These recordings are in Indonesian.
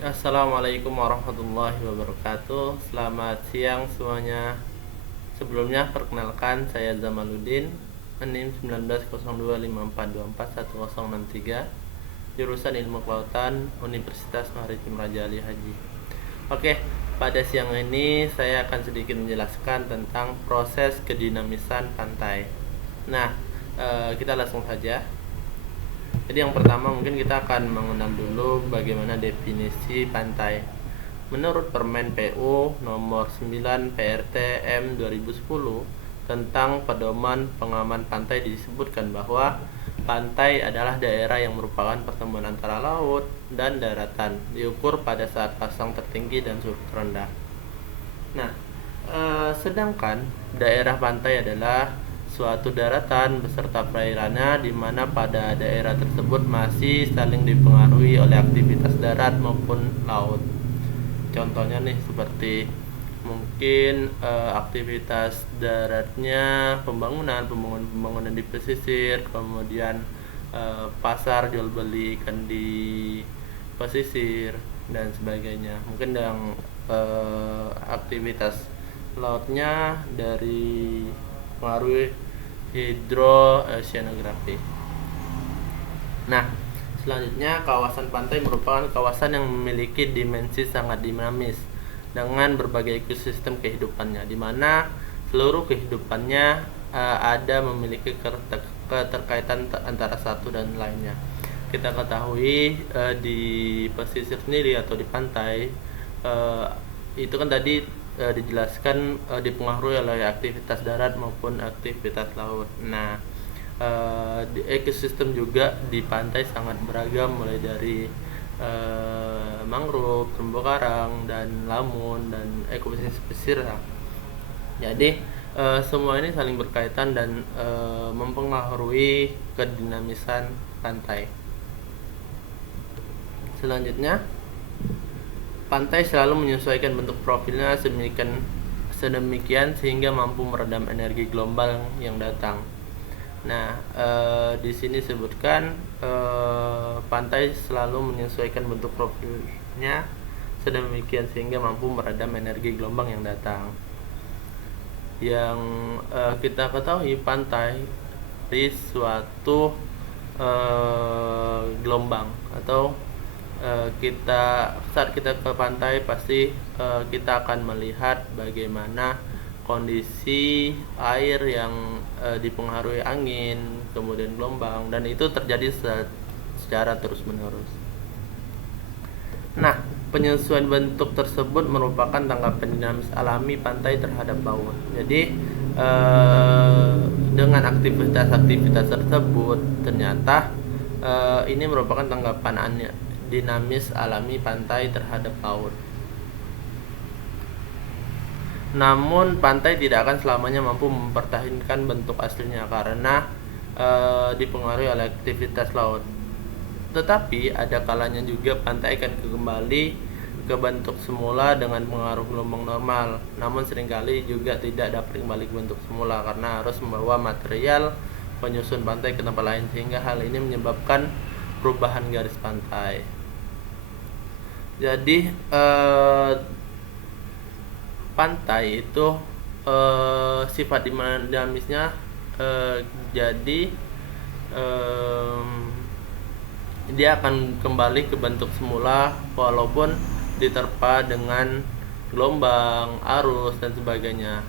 Assalamualaikum warahmatullahi wabarakatuh. Selamat siang semuanya. Sebelumnya perkenalkan, saya Zamaluddin, NIM 190254241063, jurusan Ilmu Kelautan, Universitas Maritim Raja Ali Haji. Oke, pada siang ini saya akan sedikit menjelaskan tentang proses kedinamisan pantai. Nah, kita langsung saja. Jadi yang pertama mungkin kita akan mengenal dulu bagaimana definisi pantai. Menurut Permen PU nomor 9 PRT M 2010 tentang pedoman pengaman pantai disebutkan bahwa pantai adalah daerah yang merupakan pertemuan antara laut dan daratan, diukur pada saat pasang tertinggi dan surut terendah. Nah, sedangkan daerah pantai adalah suatu daratan beserta perairannya di mana pada daerah tersebut masih saling dipengaruhi oleh aktivitas darat maupun laut. Contohnya nih seperti mungkin aktivitas daratnya pembangunan di pesisir, kemudian pasar jual beli ikan di pesisir dan sebagainya. Mungkin yang aktivitas lautnya dari pengaruh hidroceanografi. Nah, selanjutnya kawasan pantai merupakan kawasan yang memiliki dimensi sangat dinamis dengan berbagai ekosistem kehidupannya, di mana seluruh kehidupannya ada memiliki keterkaitan antara satu dan lainnya. Kita ketahui di pesisir sendiri atau di pantai itu kan tadi dijelaskan dipengaruhi oleh aktivitas darat maupun aktivitas laut. Nah, di ekosistem juga di pantai sangat beragam, mulai dari mangrove, terumbu karang, dan lamun, dan ekosistem pesisir. Jadi semua ini saling berkaitan dan mempengaruhi kedinamisan pantai. Selanjutnya, pantai selalu menyesuaikan bentuk profilnya sedemikian sehingga mampu meredam energi gelombang yang datang. Nah, di sini disebutkan pantai selalu menyesuaikan bentuk profilnya sedemikian sehingga mampu meredam energi gelombang yang datang. Yang kita ketahui pantai di suatu gelombang atau saat kita ke pantai pasti kita akan melihat bagaimana kondisi air yang dipengaruhi angin, kemudian gelombang, dan itu terjadi secara terus-menerus. Nah, penyesuaian bentuk tersebut merupakan tanggapan dinamis alami pantai terhadap laut. Jadi dengan aktivitas-aktivitas tersebut ternyata ini merupakan tanggapan dinamis alami pantai terhadap laut. Namun pantai tidak akan selamanya mampu mempertahankan bentuk aslinya karena dipengaruhi oleh aktivitas laut. Tetapi ada kalanya juga pantai akan kembali ke bentuk semula dengan pengaruh gelombang normal. Namun seringkali juga tidak dapat kembali ke bentuk semula karena harus membawa material penyusun pantai ke tempat lain, sehingga hal ini menyebabkan perubahan garis pantai. Jadi pantai itu sifat dinamisnya jadi dia akan kembali ke bentuk semula walaupun diterpa dengan gelombang, arus, dan sebagainya.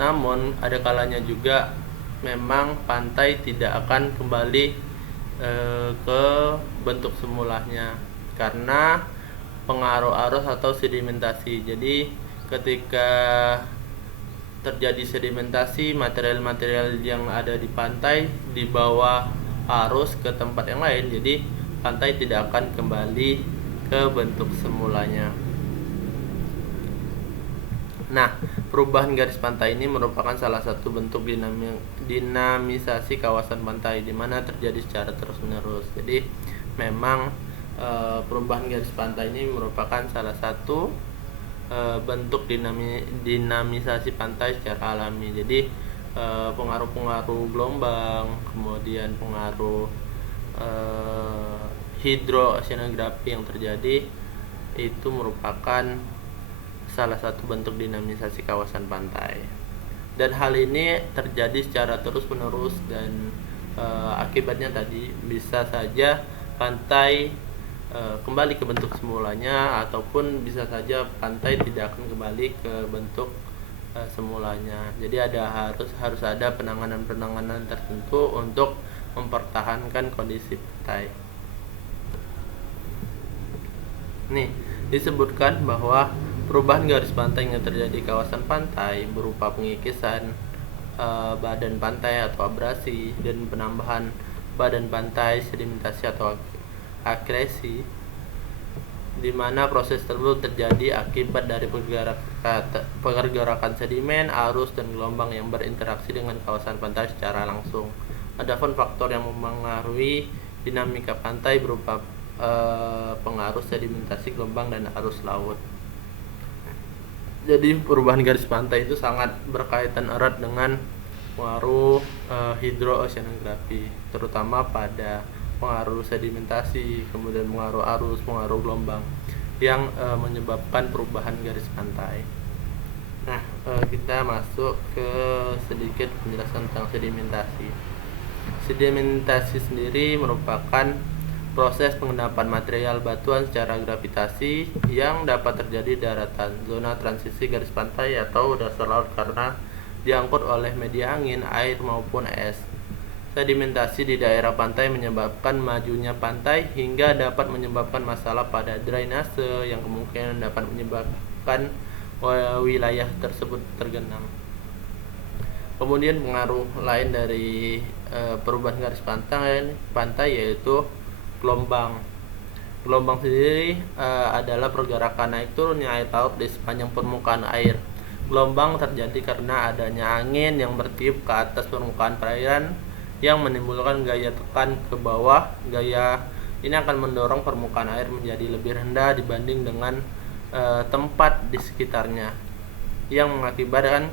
Namun ada kalanya juga memang pantai tidak akan kembali ke bentuk semulanya karena pengaruh arus atau sedimentasi. Jadi ketika terjadi sedimentasi, material-material yang ada di pantai dibawa arus ke tempat yang lain, jadi pantai tidak akan kembali ke bentuk semulanya. Nah, perubahan garis pantai ini merupakan salah satu bentuk dinamisasi kawasan pantai di mana terjadi secara terus-menerus. Jadi memang perubahan garis pantai ini merupakan salah satu bentuk dinamisasi pantai secara alami. Jadi pengaruh-pengaruh gelombang, kemudian pengaruh hidroceanografi yang terjadi itu merupakan salah satu bentuk dinamisasi kawasan pantai. Dan hal ini terjadi secara terus-menerus dan akibatnya tadi bisa saja pantai kembali ke bentuk semulanya, ataupun bisa saja pantai tidak akan kembali ke bentuk semulanya. Jadi harus ada penanganan tertentu untuk mempertahankan kondisi pantai. Nih, disebutkan bahwa perubahan garis pantai yang terjadi di kawasan pantai berupa pengikisan badan pantai atau abrasi dan penambahan badan pantai, sedimentasi atau akresi, di mana proses tersebut terjadi akibat dari pergerakan sedimen, arus, dan gelombang yang berinteraksi dengan kawasan pantai secara langsung. Adapun faktor yang mempengaruhi dinamika pantai berupa pengaruh sedimentasi, gelombang, dan arus laut. Jadi perubahan garis pantai itu sangat berkaitan erat dengan pengaruh hidrooceanografi, terutama pada pengaruh sedimentasi, kemudian pengaruh arus, pengaruh gelombang yang menyebabkan perubahan garis pantai. Nah, kita masuk ke sedikit penjelasan tentang sedimentasi. Sedimentasi sendiri merupakan proses pengendapan material batuan secara gravitasi yang dapat terjadi di daratan, zona transisi garis pantai, atau dasar laut karena diangkut oleh media angin, air, maupun es. Sedimentasi di daerah pantai menyebabkan majunya pantai hingga dapat menyebabkan masalah pada drainase yang kemungkinan dapat menyebabkan wilayah tersebut tergenang. Kemudian pengaruh lain dari perubahan garis pantai yaitu gelombang. Gelombang sendiri adalah pergerakan naik turunnya air laut di sepanjang permukaan air. Gelombang terjadi karena adanya angin yang bertiup ke atas permukaan perairan yang menimbulkan gaya tekan ke bawah. Gaya ini akan mendorong permukaan air menjadi lebih rendah dibanding dengan tempat di sekitarnya, yang mengakibatkan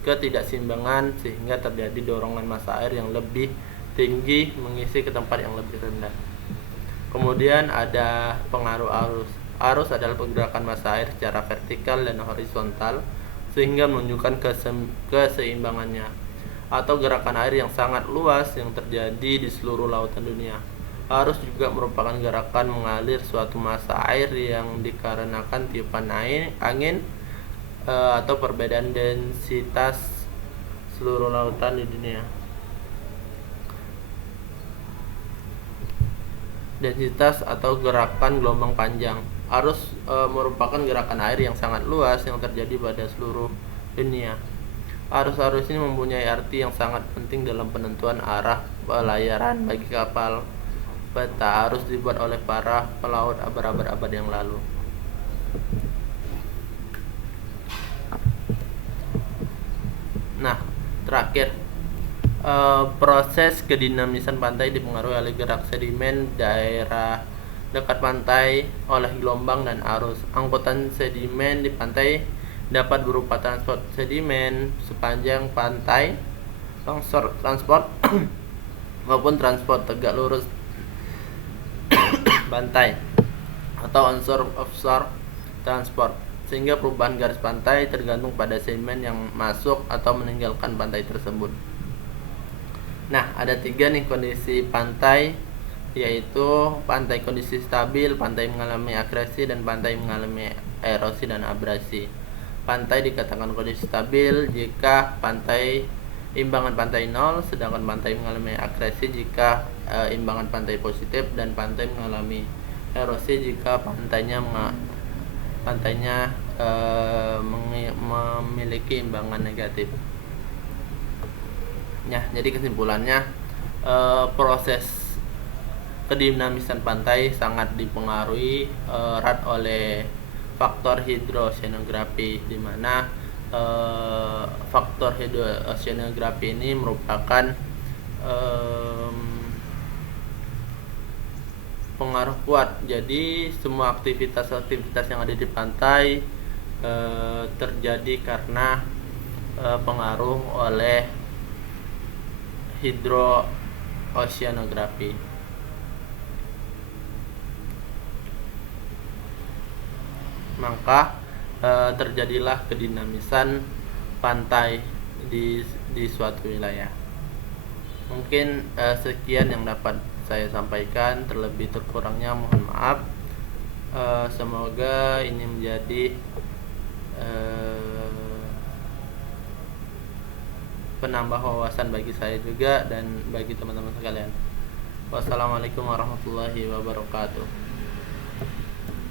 ketidakseimbangan sehingga terjadi dorongan massa air yang lebih tinggi mengisi ke tempat yang lebih rendah. Kemudian ada pengaruh arus. Arus adalah pergerakan massa air secara vertikal dan horizontal sehingga menunjukkan keseimbangannya, atau gerakan air yang sangat luas yang terjadi di seluruh lautan dunia. Arus juga merupakan gerakan mengalir suatu massa air yang dikarenakan tiupan angin atau perbedaan densitas seluruh lautan di dunia. Densitas atau gerakan gelombang panjang. Arus merupakan gerakan air yang sangat luas yang terjadi pada seluruh dunia. Arus-arus ini mempunyai arti yang sangat penting dalam penentuan arah pelayaran bagi kapal. Peta arus dibuat oleh para pelaut berabad-abad yang lalu. Nah, terakhir, proses kedinamisan pantai dipengaruhi oleh gerak sedimen daerah dekat pantai oleh gelombang dan arus. Angkutan sedimen di pantai dapat berupa transport sedimen sepanjang pantai, transport maupun transport tegak lurus pantai, atau onshore-offshore transport, sehingga perubahan garis pantai tergantung pada sedimen yang masuk atau meninggalkan pantai tersebut. Nah, ada 3 nih kondisi pantai, yaitu pantai kondisi stabil, pantai mengalami akresi, dan pantai mengalami erosi dan abrasi. Pantai dikatakan kondisi stabil jika imbangan pantai 0, sedangkan pantai mengalami akresi jika imbangan pantai positif, dan pantai mengalami erosi jika pantainya memiliki imbangan negatif. Ya, jadi kesimpulannya, proses kedinamisan pantai sangat dipengaruhi erat oleh faktor hidrooceanografi, di mana faktor hidrooceanografi ini merupakan pengaruh kuat. Jadi semua aktivitas yang ada di pantai terjadi karena pengaruh oleh hidrooceanografi. maka terjadilah kedinamisan pantai di suatu wilayah. Mungkin sekian yang dapat saya sampaikan, terlebih terkurangnya mohon maaf. Semoga ini menjadi penambah wawasan bagi saya juga dan bagi teman-teman sekalian. Wassalamualaikum warahmatullahi wabarakatuh.